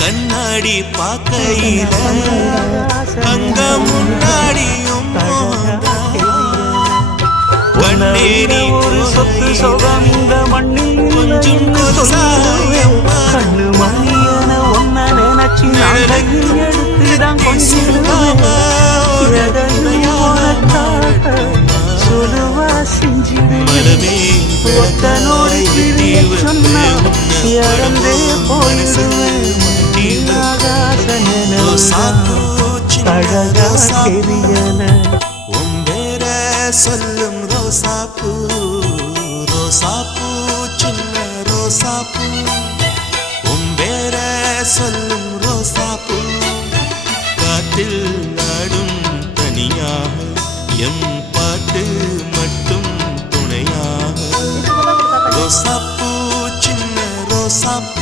கண்ணாடி பார்க்கையில அங்க முன்னாடியும் கண்ணேரி ஒரு சொத்து சொகம் இந்த மண்ணில் கொஞ்சம் கண்ணு மணியன ஒன்ன நினைச்சு எடுத்துதான் சொல்லுவா செஞ்சிடுவே ஒத்தனோடு சொன்னா இறந்தே போயிடுவேன் அழகா தெரியல உம்பேர சொல்லும் ரோசாப்பூ ரோசாப்பூ சின்ன ரோசாப்பூ உம்பேர சொல்லும் ரோசாப்பூ காட்டில் நாடும் தனியாக எம் பாட்டு மட்டும் துணையாக ரோசாப்பூ சின்ன ரோசாப்பூ